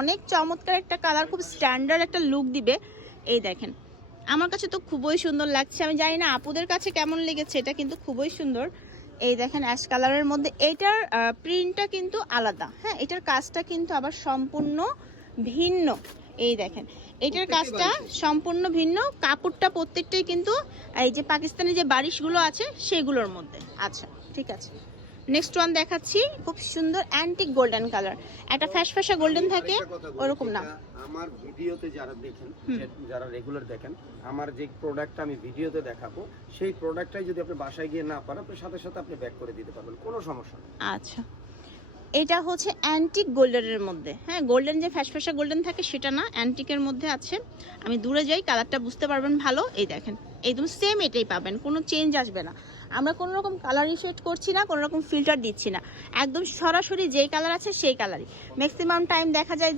অনেক চমৎকার একটা কালার, খুব স্ট্যান্ডার্ড একটা লুক দিবে। এই দেখেন, আমার কাছে তো খুবই সুন্দর লাগছে, আমি জানি না আপুদের কাছে কেমন লেগেছে। এটা কিন্তু খুবই সুন্দর। এই দেখেন অ্যাশ কালারের মধ্যে, এটার প্রিন্টটা কিন্তু আলাদা, হ্যাঁ এটার কাজটা কিন্তু আবার সম্পূর্ণ ভিন্ন। এই দেখেন এটার কাজটা সম্পূর্ণ ভিন্ন, কাপড়টা প্রত্যেকটাই কিন্তু এই যে পাকিস্তানি যে বারিশগুলো আছে সেগুলোর মধ্যে। আচ্ছা ঠিক আছে, নেক্সট ওয়ান দেখাচ্ছি, খুব সুন্দর অ্যান্টিক গোল্ডেন কালার। একটা ফ্যাশা গোল্ডেন থাকে ওরকম না। আমার ভিডিওতে যারা দেখেন, যারা রেগুলার দেখেন, আমার যে প্রোডাক্টটা আমি ভিডিওতে দেখাবো সেই প্রোডাক্টটাই যদি আপনি বাসায় গিয়ে না পারেন, আপনি সাথে সাথে আপনি ব্যাক করে দিতে পারবেন, কোনো সমস্যা নেই। আচ্ছা, এটা হচ্ছে অ্যান্টিক গোল্ডেনের মধ্যে, হ্যাঁ গোল্ডেন যে ফ্যাশা গোল্ডেন থাকে সেটা না, অ্যান্টিকের মধ্যে আছে। আমি দূরে যাই, কালারটা বুঝতে পারবেন ভালো। এই দেখেন একদম সেম এটাই পাবেন, কোনো চেঞ্জ আসবে না। আমরা কোনো রকম কালার শেড করছি না, কোনো রকম ফিল্টার দিচ্ছি না, একদম সরাসরি যেই কালার আছে সেই কালারই। ম্যাক্সিমাম টাইম দেখা যায়